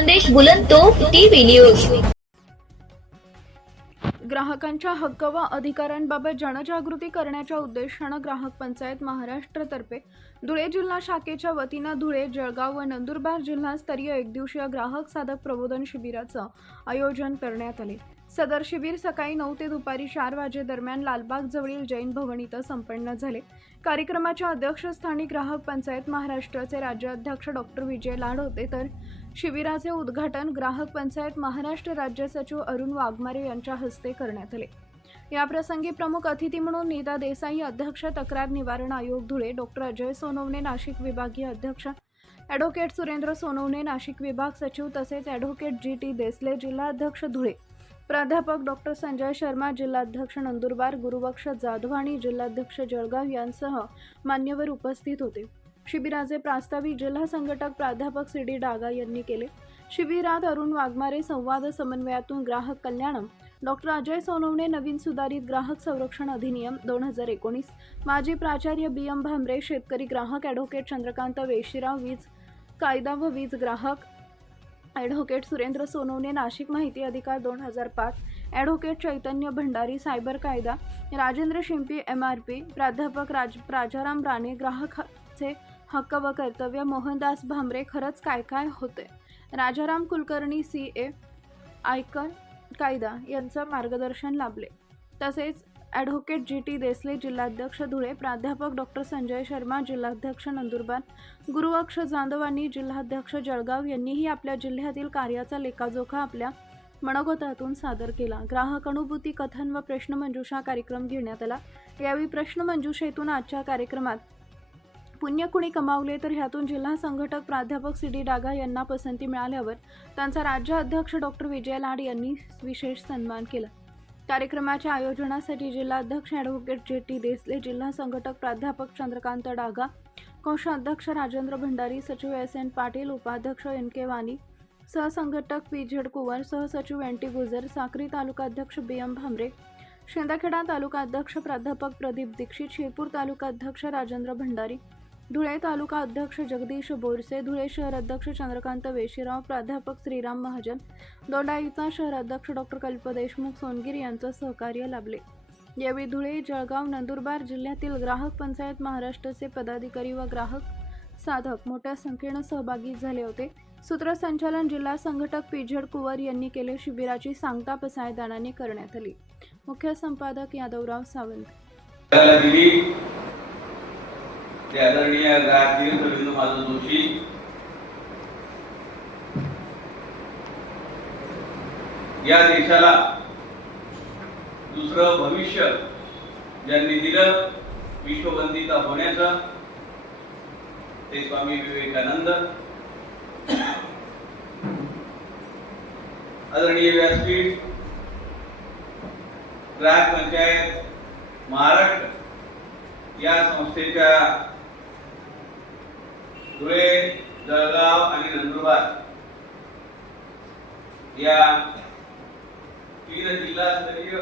संदेश बुलंदतोफ TV news. ग्राहकांच्या हक्क व अधिकारांबाबत जनजागृती करण्याच्या उद्देशाने ग्राहक पंचायत महाराष्ट्रतर्फे धुळे जिल्हा शाखेच्या वतीने धुळे, जळगाव व नंदुरबार जिल्हास्तरीय एकदिवसीय ग्राहक साधक प्रबोधन शिबिराचे आयोजन करण्यात आले। सदर शिबिर सकाळी 9 ते दुपारी 4 वाजेदरम्यान लालबाग जवळील जैन भवन इथं संपन्न झाले। कार्यक्रमाच्या अध्यक्षस्थानी ग्राहक पंचायत महाराष्ट्राचे राज्याध्यक्ष डॉक्टर विजय लाड होते, तर शिबिराचे उद्घाटन ग्राहक पंचायत महाराष्ट्र राज्य सचिव अरुण वाघमारे यांच्या हस्ते करण्यात आले। या प्रसंगी प्रमुख अतिथी म्हणून नीता देसाई, अध्यक्ष तक्रार निवारण आयोग धुळे, डॉक्टर अजय सोनवणे, नाशिक विभागीय अध्यक्ष, ॲडव्होकेट सुरेंद्र सोनवणे, नाशिक विभाग सचिव, तसेच ॲडव्होकेट जी.टी. देसले, जिल्हाध्यक्ष धुळे, प्राध्यापक डॉक्टर संजय शर्मा, जिल्हाध्यक्ष नंदुरबार, गुरुबक्ष जाधव आणि जिल्हाध्यक्ष जळगाव यांसह मान्यवर उपस्थित होते। शिबिराचे प्रास्ताविक जिल्हा संघटक प्राध्यापक सी.डी. डागा यांनी केले। शिबिरात अरुण वाघमारे संवाद समन्वयातून ग्राहक कल्याण, डॉक्टर अजय सोनवणे नवीन सुधारित ग्राहक संरक्षण अधिनियम 2019, माजी प्राचार्य बी.एम. भामरे शेतकरी ग्राहक, ॲडव्होकेट चंद्रकांत वेशीराव वीज कायदा व वीज ग्राहक, ॲडव्होकेट सुरेंद्र सोनवणे नाशिक माहिती अधिकार 2005, ॲडव्होकेट चैतन्य भंडारी सायबर कायदा, राजेंद्र शिंपी MRP, प्राध्यापक राजाराम राणे ग्राहकाचे हक्क व कर्तव्य, मोहनदास भामरे खरंच काय काय होते, राजाराम कुलकर्णी CA आयकर कायदा यांचं मार्गदर्शन लाभले। तसेच ॲडव्होकेट जी.टी. देसले जिल्हाध्यक्ष धुळे, प्राध्यापक डॉक्टर संजय शर्मा जिल्हाध्यक्ष नंदुरबार, गुरुबक्ष जाधव आणि जिल्हाध्यक्ष जळगाव यांनीही आपल्या जिल्ह्यातील कार्याचा लेखाजोखा आपल्या मनोगतातून सादर केला। ग्राहक अनुभूती कथन व प्रश्नमंजुषा कार्यक्रम घेण्यात आला। यावेळी प्रश्नमंजुषेतून आजच्या कार्यक्रमात पुण्य कुणी कमावले, तर ह्यातून जिल्हा संघटक प्राध्यापक सी.डी. डागा यांना पसंती मिळाल्यावर त्यांचा राज्याध्यक्ष डॉक्टर विजय लाड यांनी विशेष सन्मान केला। कार्यक्रमाच्या आयोजनासाठी जिल्हाध्यक्ष ॲडव्होकेट जी.टी. देसले, जिल्हा संघटक प्राध्यापक चंद्रकांत डागा, कोषाध्यक्ष राजेंद्र भंडारी, सचिव S.N. पाटील, उपाध्यक्ष N.K. वाणी, सहसंघटक P.Z. कुवर, सहसचिव N.T. गुजर, साक्री तालुकाध्यक्ष B.M. भामरे, शिंदखेडा तालुकाध्यक्ष प्राध्यापक प्रदीप दीक्षित, शिरपूर तालुकाध्यक्ष राजेंद्र भंडारी, धुळे तालुका अध्यक्ष जगदीश बोरसे, धुळे शहर अध्यक्ष चंद्रकांत वेशीराव, प्राध्यापक श्रीराम महाजन, दोंडाईचा शहर अध्यक्ष डॉक्टर कल्प देशमुख सोनगिर यांचं सहकार्य लाभले। यावेळी धुळे, जळगाव, नंदुरबार जिल्ह्यातील ग्राहक पंचायत महाराष्ट्राचे पदाधिकारी व ग्राहक साधक मोठ्या संख्येने सहभागी झाले होते। सूत्रसंचालन जिल्हा संघटक P.Z. कुवर यांनी केले। शिबिराची सांगता पसायदानाने करण्यात आली। मुख्य संपादक यादवराव सावंत। आदरणीय ग्राहक रवींद्र माधव जोशी, या देशाला दुसरं भविष्य ज्यांनी दिलं विश्ववंदिता होण्याचं, ते स्वामी विवेकानंद। आदरणीय व्यासपीठ, ग्राहक पंचायत महाराष्ट्र या संस्थेच्या धुळे, जळगाव आणि नंदुरबार या 3 जिल्हास्तरीय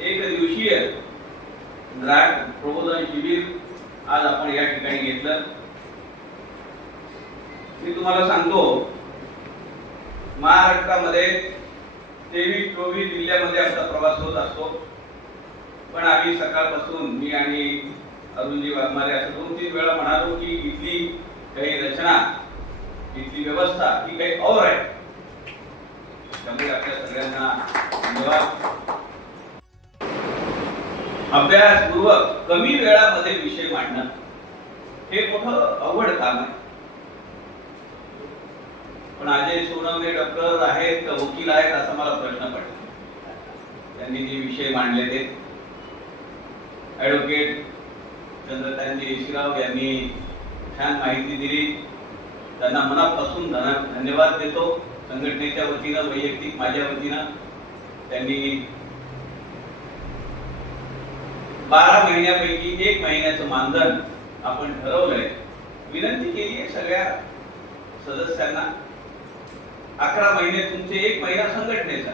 एक दिवसीय ग्राहक प्रबोधन शिबिर आज आपण या ठिकाणी घेतलं। मी तुम्हाला सांगतो, महाराष्ट्रामध्ये 23-24 जिल्ह्यामध्ये आमचा प्रवास होत असतो, पण आम्ही सकाळपासून मी आणि अरुणजी वाघमारे असं 2-3 वेळा म्हणालो की इथली काही रचना, इथली व्यवस्था ही काही और आहे। त्यामुळे आपल्या सगळ्यांना धन्यवाद। अभ्यासपूर्वक कमी वेळामध्ये विषय मांडणं हे मोठं अवघड काम आहे, पण अजय सोनवणे डॉक्टर आहेत, वकील आहेत असा मला प्रश्न पडला। त्यांनी जे विषय मांडले ते ॲडव्होकेट चंद्रकांत वेशीराव यांनी छान माहिती दिली, त्यांना मनापासून धन्यवाद देतो। संघटनेच्या वतीनं, वैयक्तिक माझ्या वतीनं त्यांनी 12 महिन्यापैकी 1 महिन्याचं मानधन आपण ठरवलंय। विनंती केली आहे सगळ्या सदस्यांना, 11 महिने तुमचे 1 महिना संघटनेचा।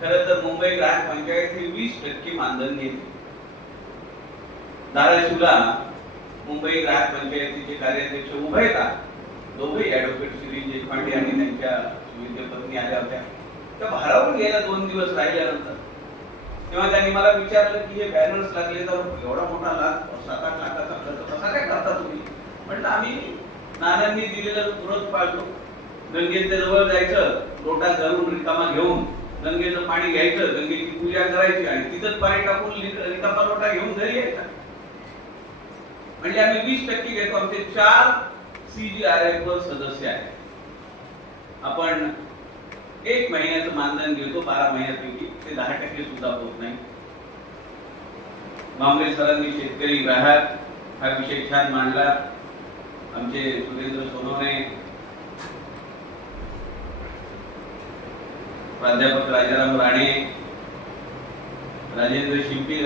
खरं तर मुंबई ग्राहक पंचायत ही 20% मानधन घेते। धाराशिवला मुंबई ग्राहक पंचायतीचे कार्याध्यक्ष उभे आहेत, दोघेही ॲडव्होकेट श्री देशपांडे आणि त्यांच्या विद्या पत्नी आल्या होत्या. त्या भारावून गेल्या 2 दिवस राहिल्यानंतर. तेव्हा त्यांनी मला विचारलं की हे बॅनर्स लागले तर एवढा मोठा लाख 7-8 लाखाचा खर्च कसा काय करता तुम्ही? म्हटलं आम्ही नानांनी दिलेलं व्रत पाळतो. गंगेच्या जवळ जायचं, लोटा धरून रिकामा घेऊन गंगेचं पाणी घ्यायचं, गंगेची पूजा करायची आणि तिथंच पाणी टाकून रिकामा लोटा घेऊन घरी यायचा. म्हणजे आम्ही 20% घेतो. आमचे 4 CGRF वर सदस्य आहेत. आपण 1 महिन्याचं मानधन घेतो 12 महिन्यापैकी, ते 10% सुद्धा होत नाही. मामले सरांनी शेतकरी ग्राहक हा विषय छान मांडला. आमचे सुरेंद्र सोनवणे, प्राध्यापक राजाराम राणे, राजेंद्र शिंपी,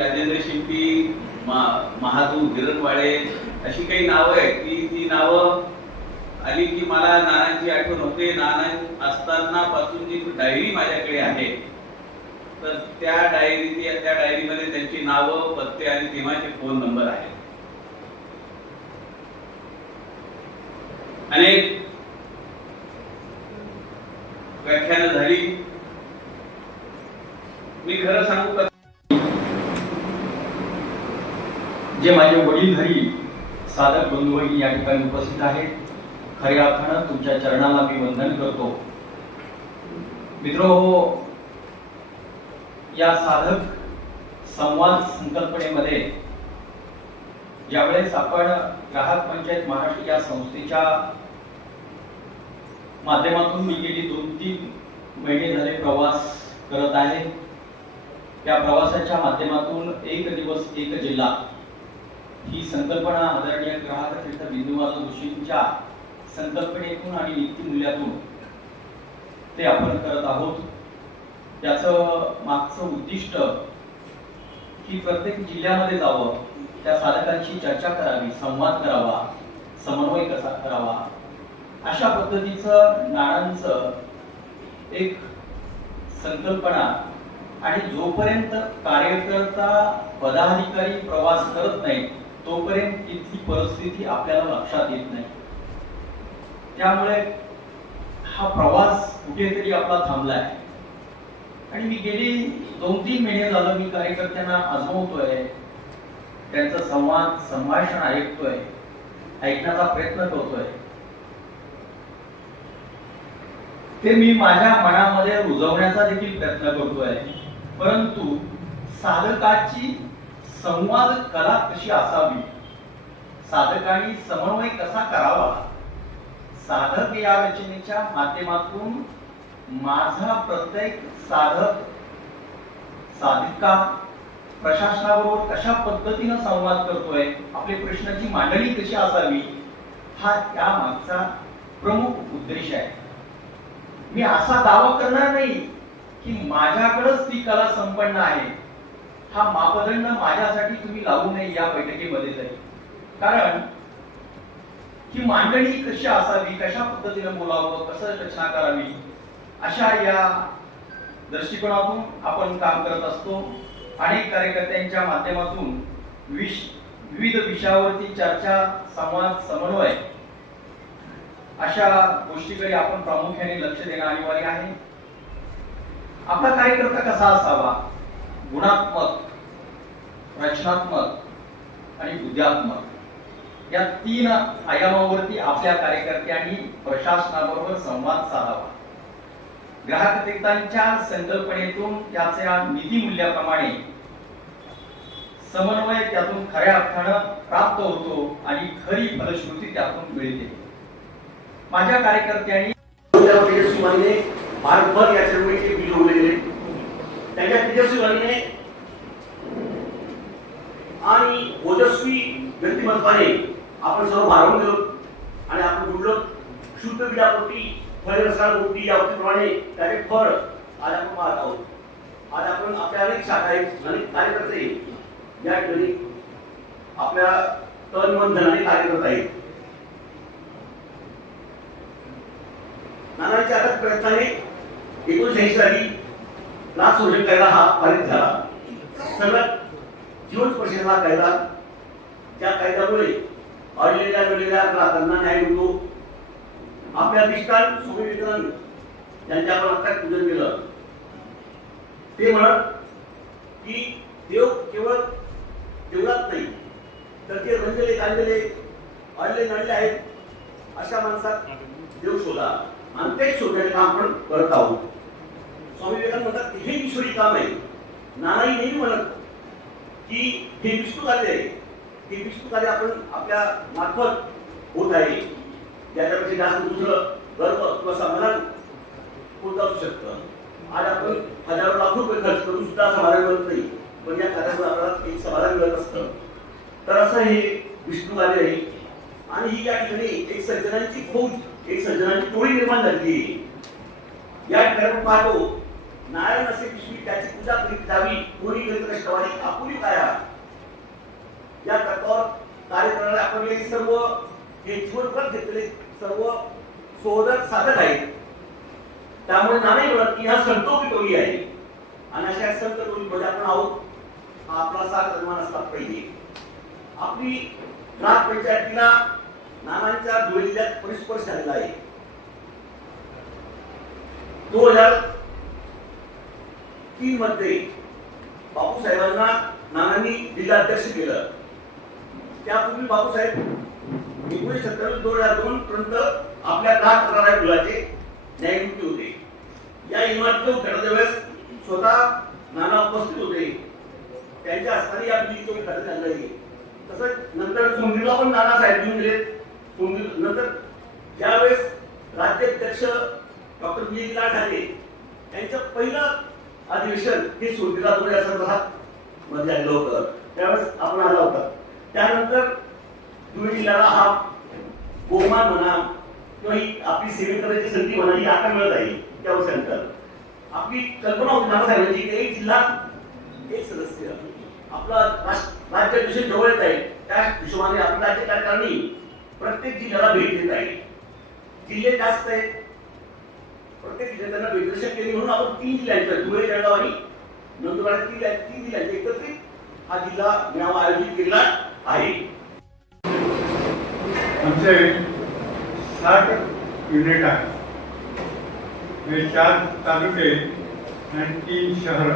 महादू गिरणवाडे अशी काही नावं आहेत की ती नावं आली की मला नानांची आठवण होते. नाना असताना पासून जी डायरी माझ्याकडे आहे तर त्या डायरीमध्ये त्यांची नावं, पत्ते आणि तेव्हाचे फोन नंबर आहेत. अनेक व्याख्यानं झाली. मी खरं सांगू का, जे माझे वडीलधारी साधक बंधू भगिनी या ठिकाणी उपस्थित आहेत, खऱ्या अर्थानं तुमच्या चरणाला मी वंदन करतो. मित्रहो, या साधक संवाद संकल्पनेमध्ये ज्यावेळेस आपण ग्राहक पंचायत महाराष्ट्र या संस्थेच्या माध्यमातून मी गेली 2-3 महिने झाले प्रवास करत आहे. त्या प्रवासाच्या माध्यमातून 1 दिवस 1 जिल्हा ही संकल्पना आदरणीय ग्राहक तीर्थ बिंदुमाता जोशींच्या संकल्पनेतून आणि नीतिमूल्यातून ते आपण करत आहोत. त्याचं मागचं उद्दिष्ट की प्रत्येक जिल्ह्यामध्ये जावं, त्या साधकांची चर्चा करावी, संवाद करावा, समन्वय कसा करावा, अशा पद्धतीचं नानांचं एक संकल्पना. आणि जोपर्यंत कार्यकर्ता पदाधिकारी प्रवास करत नाही तोपर्यंत तिथली परिस्थिती आपल्याला लक्षात येत नाही. त्यामुळे हा प्रवास कुठेतरी आपला थांबला आहे. आणि मी गेली 2-3 महिने झालं मी कार्यकर्त्यांना आजमवतोय, त्यांचं संभाषण ऐकतोय, ऐकण्याचा प्रयत्न करतोय. ते मी माझ्या मनामध्ये रुजवण्याचा देखील प्रयत्न करतोय. परंतु साधकाची संवाद कला कशी असावी, साधकांनी समन्वय कसा करावा, साधक या रचनेच्या माध्यमातून माझा प्रत्येक साधक साधिका प्रशासनाबरोबर कशा पद्धतीनं संवाद करतोय, आपले प्रश्नाची मांडणी कशी असावी, हा त्या मागचा प्रमुख उद्देश आहे. मी असा दावा करणार नाही की माझ्याकडेच ती कला संपन्न आहे. हा मापदंड माझ्यासाठी तुम्ही लावू नये या बैठकीमध्ये तरी. कारण ही मांडणी कशी असावी, कशा पद्धतीने बोलावं, कसं रचना करावी, अशा या दृष्टिकोनातून आपण काम करत असतो. अनेक कार्यकर्त्यांच्या माध्यमातून विविध विषयावरती चर्चा, संवाद, समन्वय अशा गोष्टीकडे आपण प्रामुख्याने लक्ष देणं अनिवार्य आहे. आपला कार्यकर्ता कसा असावा, गुणात्मक, रचनात्मक आणि बुद्ध्यात्मक या 3 आयामावरती आपल्या कार्यकर्त्यांनी प्रशासनाबरोबर संवाद साधावा. ग्राहक तीर्थांच्या संकल्पनेतून त्याच्या नीतिमूल्याप्रमाणे समन्वय त्यातून खऱ्या अर्थानं प्राप्त होतो आणि खरी फलश्रुती त्यातून मिळते. माझ्या कार्यकर्त्यांनी तेजस्वीवाणीने भारतभर या चळवळीचे बीज रोवले गेले. त्यांच्या तेजस्वीवाणीने आणि ओजस्वी व्यक्तिमत्वाने आपण सर्व भारावून गेलो आणि आपण बुडलो. शुद्ध बीजापोटी फळे रसाळ गोष्टी या प्रमाणे त्याचे फळ आज आपण पाहत आहोत. आज आपण आपल्या अनेक शाखा आहेत, अनेक कार्यकर्ते या ठिकाणी आपल्या तन मन धनाने कार्य करत आहेत. नानांच्या अथक प्रयत्नाने 1980 साली लाच शोषण कायदा हा पारित झाला. सगळ्यात जीवन स्पर्शेचा कायदा. त्या कायद्यामुळे अडलेल्या वेळेला ग्राहकांना न्याय मिळतो. आपल्या अधिष्ठान स्वामी विवेकानंद यांच्या आपण आता पूजन केलं. ते म्हणत की देव केवळ देवळात नाही तर ते रंजले कांजले अडले नडले आहेत अशा माणसात देव शोधा आणि ते शोधण्याचे काम आपण करत आहोत. स्वामी विवेकानंद म्हणतात हे ईश्वरी काम आहे. नानाही नेहमी म्हणत की हे विष्णू कार्य आहे. हे विष्णू कार्य आपण आपल्या मार्फत होत आहे. याच्यापेक्षा जास्त दुसरं गर्व किंवा समाधान कोणतं असू शकतं. आज आपण हजारो लाखो रुपये खर्च करून सुद्धा समाधान मिळत नाही, पण या कार्यामुळे आपल्याला एक समाधान मिळत असतं. तर असं हे विष्णू कार्य आहे. आणि ही या ठिकाणी एक सज्जनांची फौज, एक सज्जनांची टोळी निर्माण झाली. या ठिकाणी आपण पाहतो नारायण असे विष्णू त्याची पूजा करीत जावी कोणी करीत कष्टवादी आपुली काया. या तत्वावर कार्य करणारे आपले सर्व हे जीवनभर घेतलेले सर्व सोदर साधक आहेत. त्यामुळे नारायण म्हणत की हा संतोषी टोळी आहे आणि अशा संत टोळीमध्ये आपण आहोत. हा आपला साथ अभिमान असला पाहिजे. आपली ग्राम पंचायतीला नानांच्या धुळे जिल्ह्यात परिस्पर्श झालेला आहे. 2003 मध्ये बापूसाहेबांना नानांनी जिल्हाध्यक्ष केलं. त्यापूर्वी बापूसाहेब 1997-2002 पर्यंत आपल्या 10 तक्रार मुलाचे न्यायमूर्ती होते. या इमारतीच्या उद्घाटनाच्या वेळेस स्वतः नाना उपस्थित होते. त्यांच्या हस्ताने या बिल्डिंगचे उद्घाटन झालं आहे. तसंच नंतर सोंदीला पण नाना साहेब घेऊन गेले. नंतर ज्यावेळेस राज्याध्यक्ष डॉक्टर विजय ठाकरे यांचं पहिलं अधिवेशन हे सोंदीला 2017 मध्ये आलं होतं. त्यावेळेस आपण आला होता. त्यानंतर धुळे जिल्ह्याला हा बहुमान म्हणा किंवा ही आपली सेवे करायची संधी म्हणा ही आता मिळत आहे. त्या वर्षानंतर आपली कल्पना होती नानासाहेबांची की एक जिल्हा एक सदस्य आपला राज्य विषय जवळ येत आहे. त्या हिशोबाने आपल्या राज्य सरकारने प्रत्येक जिल्ह्याला भेट देत आहे. जिल्हे जास्त आहेत, प्रत्येक जिल्ह्यात त्यांना भेटदर्शन केली म्हणून आपण 3 जिल्ह्यांचा धुळे जळगाव आणि नंदुरबार 3 जिल्ह्यांचे एकत्रित हा जिल्हा मेळावा आयोजित केला आहे. आमचे 60 युनिट आहेत. हे 4 तालुके आणि 3 शहर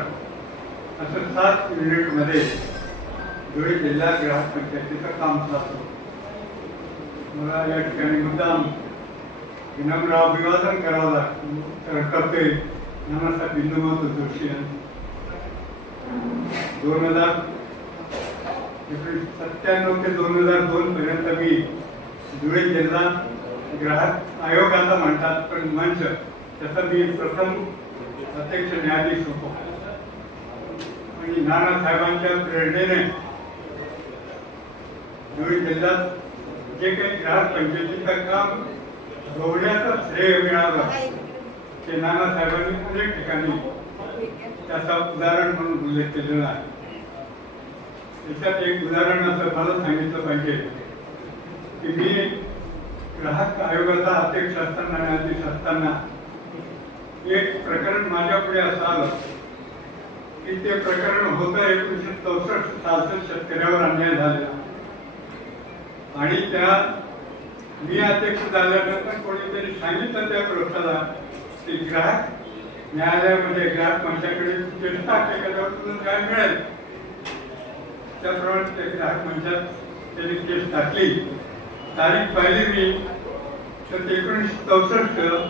असं 7 युनिटमध्ये धुळे जिल्हा ग्राहक पंचायतीचं काम चालतं. मला या ठिकाणी मुद्दाम विनम्र अभिवादन करावं लागतं करते नानासाहेब बिंदुमत जोशी यांनी 1997 ते 2002 पर्यंत मी धुळे जिल्हा ग्राहक आयोगाचा म्हणतात पण मंच त्याचा मी प्रथम अध्यक्ष न्यायाधीश होतो. आणि नानासाहेबांच्या प्रेरणेने धुळे जिल्ह्यात जे काही ग्राहक पंचायतीचं काम रोवण्याचं श्रेय मिळालं ते नानासाहेबांनी अनेक ठिकाणी त्याचा उदाहरण म्हणून उल्लेख केलेला आहे. त्याच्यात एक उदाहरण असं मला सांगितलं पाहिजे की मी ग्राहक आयोगाचा अध्यक्ष असताना न्यायाधीश असताना एक प्रकरण माझ्या पुढे असं आलं की ते प्रकरण होतं 1964 सालचं शेतकऱ्यावर अन्याय झालेला. आणि त्या मी अध्यक्ष झाल्यानंतर कोणीतरी सांगितलं त्या पृष्ठाला की ग्राहक न्यायालयामध्ये ग्राहक मंचाकडे केस टाकले त्याच्यावर तुला काय मिळेल. त्याप्रमाणे ते ग्राहक मंचात त्यांनी केस टाकली. तारीख पाहिली मी तर 1964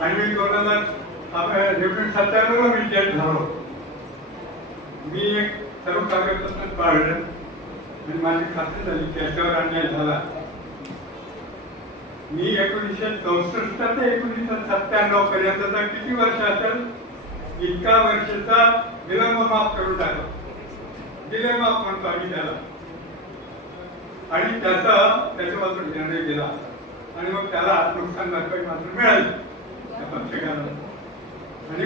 आणि मी 1997 मी जज झालो. मी एक सर्व कागदपत्र पाळलं आणि माझी खात्री झाली त्याच्यावर अन्याय झाला. मी 1964 ते 1997 पर्यंतचा किती वर्ष असेल इतका वर्षाचा विलंब माफ करून टाकला. दिले माफ म्हणतो आम्ही त्याला. आणि त्याचा मात्र निर्णय केला आणि मग त्याला नुकसान भरपाई मात्र मिळाली त्या पक्षकाराला. आणि